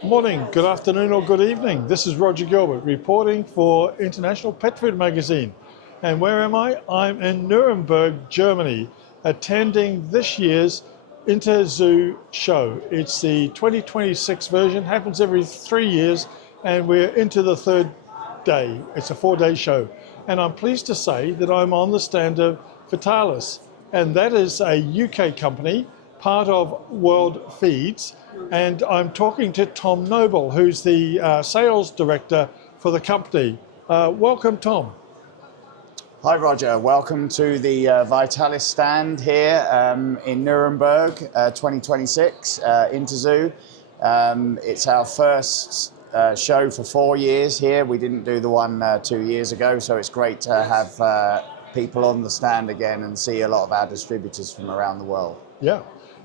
Good morning, good afternoon or good evening. This is Roger Gilbert reporting for International Pet Food Magazine. And where am I? I'm in Nuremberg, Germany, attending this year's Interzoo show. It's the 2026 version, happens every 3 years, and we're into the third day. It's a 4-day show. And I'm pleased to say that I'm on the stand of Vitalis, and that is a UK company, part of Worldfeeds. And I'm talking to Tom Noble, who's the sales director for the company. Welcome, Tom. Hi Roger, welcome to the Vitalis stand here in Nuremberg 2026, Interzoo. It's our first show for 4 years here. We didn't do the one 2 years ago, so it's great to have people on the stand again and see a lot of our distributors from around the world. Yeah,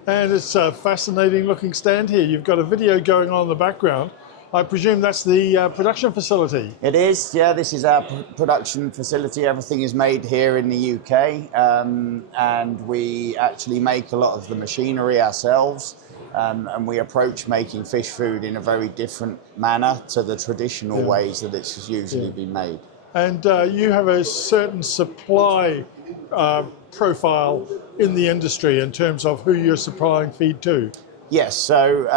and it's a fascinating looking stand here. You've got a video going on in the background. I presume that's the production facility. It is, yeah, this is our production facility. Everything is made here in the UK, and we actually make a lot of the machinery ourselves, and we approach making fish food in a very different manner to the traditional ways that it's usually been made. And you have a certain supply profile in the industry in terms of who you're supplying feed to. Yes, so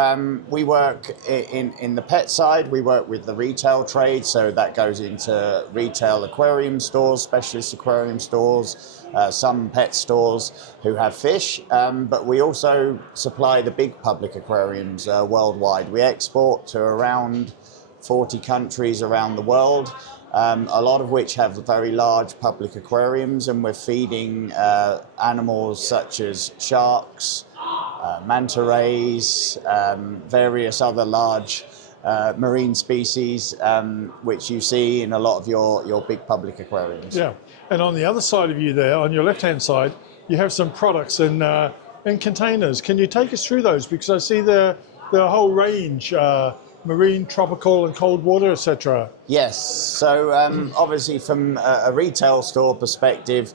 we work in the pet side. We work with the retail trade, so that goes into retail aquarium stores, specialist aquarium stores, some pet stores who have fish, but we also supply the big public aquariums worldwide. We export to around 40 countries around the world, a lot of which have very large public aquariums, and we're feeding animals such as sharks, manta rays, various other large marine species, which you see in a lot of your big public aquariums. Yeah, and on the other side of you there, on your left-hand side, you have some products in containers. Can you take us through those? Because I see the whole range, marine, tropical and cold water, etc. Yes, so obviously from a retail store perspective,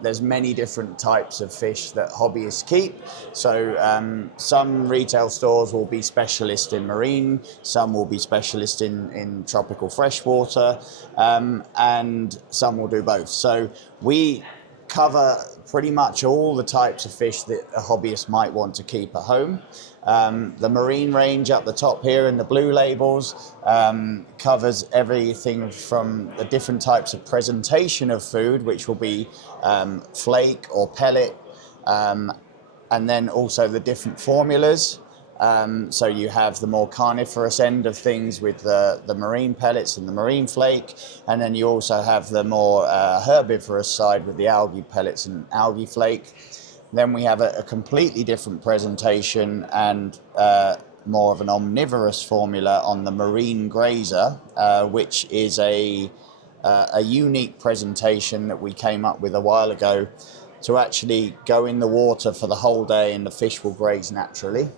there's many different types of fish that hobbyists keep. So some retail stores will be specialist in marine, some will be specialist in tropical freshwater, and some will do both. So we cover pretty much all the types of fish that a hobbyist might want to keep at home. The marine range up the top here in the blue labels covers everything from the different types of presentation of food, which will be flake or pellet, and then also the different formulas. So you have the more carnivorous end of things with the marine pellets and the marine flake, and then you also have the more herbivorous side with the algae pellets and algae flake. Then we have a completely different presentation and more of an omnivorous formula on the marine grazer, which is a unique presentation that we came up with a while ago to actually go in the water for the whole day and the fish will graze naturally.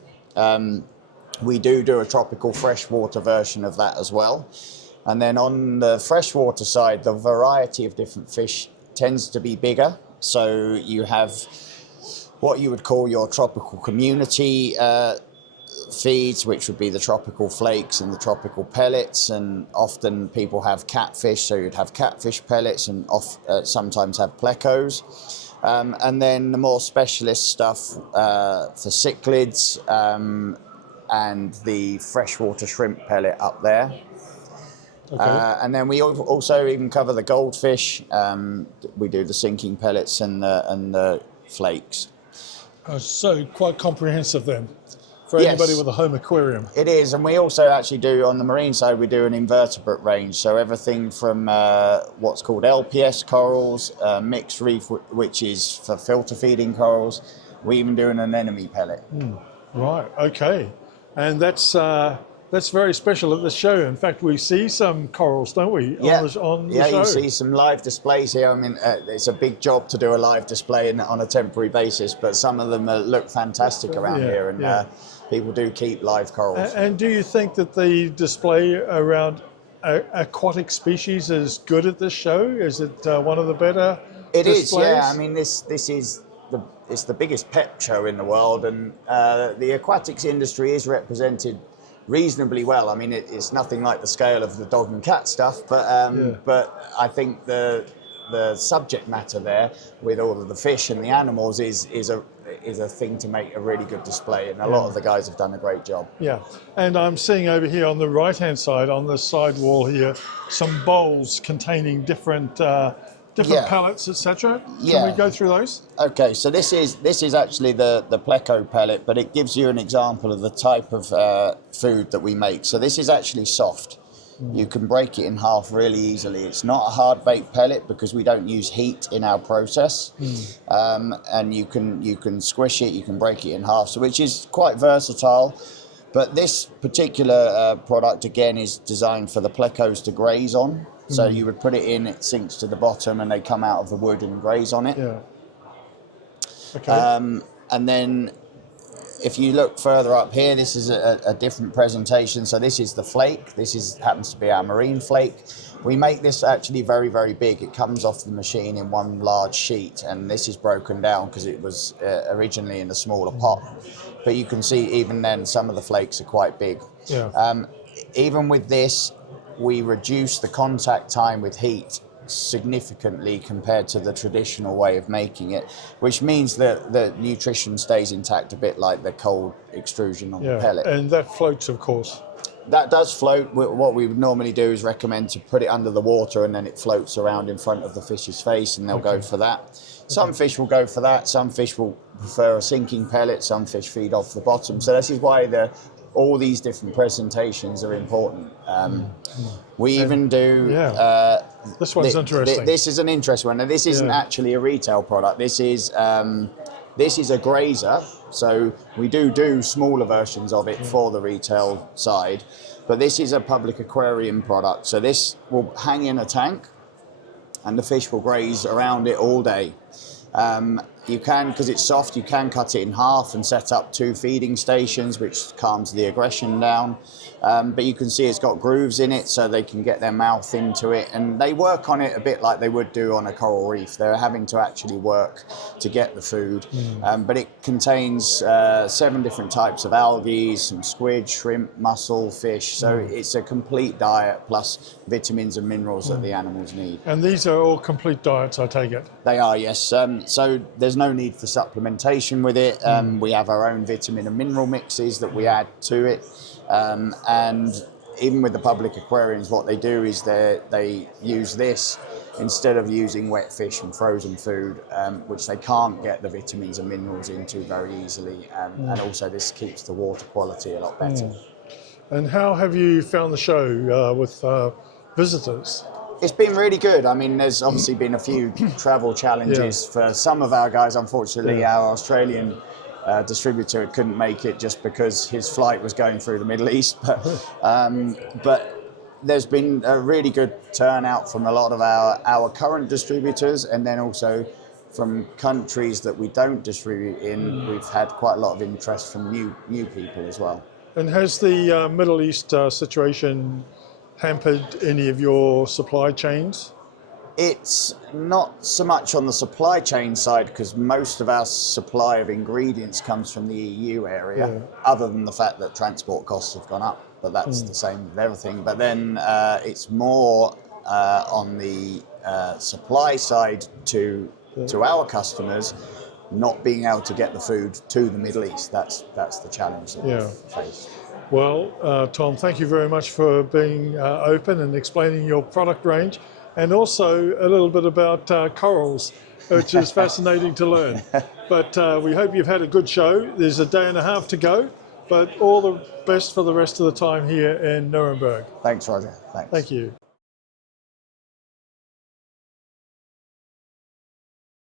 We do a tropical freshwater version of that as well. And then on the freshwater side, the variety of different fish tends to be bigger. So you have what you would call your tropical community feeds, which would be the tropical flakes and the tropical pellets, and often people have catfish, so you'd have catfish pellets and sometimes have plecos. And then the more specialist stuff for cichlids and the freshwater shrimp pellet up there. Okay. And then we also even cover the goldfish. We do the sinking pellets and the flakes. So quite comprehensive then for anybody with a home aquarium. It is, and we also actually do, on the marine side, we do an invertebrate range. So everything from what's called LPS corals, mixed reef, which is for filter feeding corals. We even do an anemone pellet. Right, okay. And that's very special at the show. In fact, we see some corals, don't we, on the show? Yeah, you see some live displays here. I mean, it's a big job to do a live display on a temporary basis, but some of them look fantastic around here, and people do keep live corals. And do you think that the display around aquatic species is good at this show? Is it one of the better It displays? is, yeah. I mean, this is it's the biggest pet show in the world, and the aquatics industry is represented reasonably well. I mean, it's nothing like the scale of the dog and cat stuff, but I think the subject matter there with all of the fish and the animals is a thing to make a really good display, and a lot of the guys have done a great job. Yeah, and I'm seeing over here on the right-hand side, on the side wall here, some bowls containing different pellets, etc. Can we go through those? Okay, so this is actually the pleco pellet, but it gives you an example of the type of food that we make. So this is actually soft. You can break it in half really easily. It's not a hard baked pellet because we don't use heat in our process, and you can squish it, you can break it in half, so which is quite versatile. But this particular product again is designed for the plecos to graze on. So you would put it in, it sinks to the bottom, and they come out of the wood and graze on it. Yeah. Okay. And then if you look further up here, this is a different presentation. So this is the flake. This happens to be our marine flake. We make this actually very, very big. It comes off the machine in one large sheet, and this is broken down because it was originally in a smaller pot. But you can see even then some of the flakes are quite big. Yeah. Even with this, we reduce the contact time with heat significantly compared to the traditional way of making it, which means that the nutrition stays intact, a bit like the cold extrusion on the pellet. And that floats, of course. That does float. What we would normally do is recommend to put it under the water, and then it floats around in front of the fish's face, and they'll go for that. Some fish will go for that. Some fish will prefer a sinking pellet. Some fish feed off the bottom. So this is why all these different presentations are important. We even do... this one's interesting. This is an interesting one. Now, this isn't actually a retail product. This is a grazer. So we do smaller versions of it for the retail side. But this is a public aquarium product. So this will hang in a tank, and the fish will graze around it all day. You can, because it's soft, you can cut it in half and set up 2 feeding stations, which calms the aggression down. But you can see it's got grooves in it, so they can get their mouth into it, and they work on it a bit like they would do on a coral reef. They're having to actually work to get the food, but it contains 7 different types of algae, some squid, shrimp, mussel, fish. So it's a complete diet plus vitamins and minerals that the animals need. And these are all complete diets, I take it? They are, yes. So there's no need for supplementation with it. We have our own vitamin and mineral mixes that we add to it. And even with the public aquariums, what they do is they use this instead of using wet fish and frozen food, which they can't get the vitamins and minerals into very easily. And also this keeps the water quality a lot better. And how have you found the show with visitors? It's been really good. I mean, there's obviously been a few travel challenges for some of our guys. Unfortunately, our Australian distributor couldn't make it just because his flight was going through the Middle East. But there's been a really good turnout from a lot of our current distributors, and then also from countries that we don't distribute in. We've had quite a lot of interest from new people as well. And has the Middle East situation hampered any of your supply chains? It's not so much on the supply chain side, because most of our supply of ingredients comes from the EU area, other than the fact that transport costs have gone up, but that's the same with everything. But then it's more on the supply side to our customers, not being able to get the food to the Middle East. That's the challenge that we've faced. Well, Tom, thank you very much for being open and explaining your product range, and also a little bit about corals, which is fascinating to learn. But we hope you've had a good show. There's a day and a half to go, but all the best for the rest of the time here in Nuremberg. Thanks, Roger. Thanks. Thank you.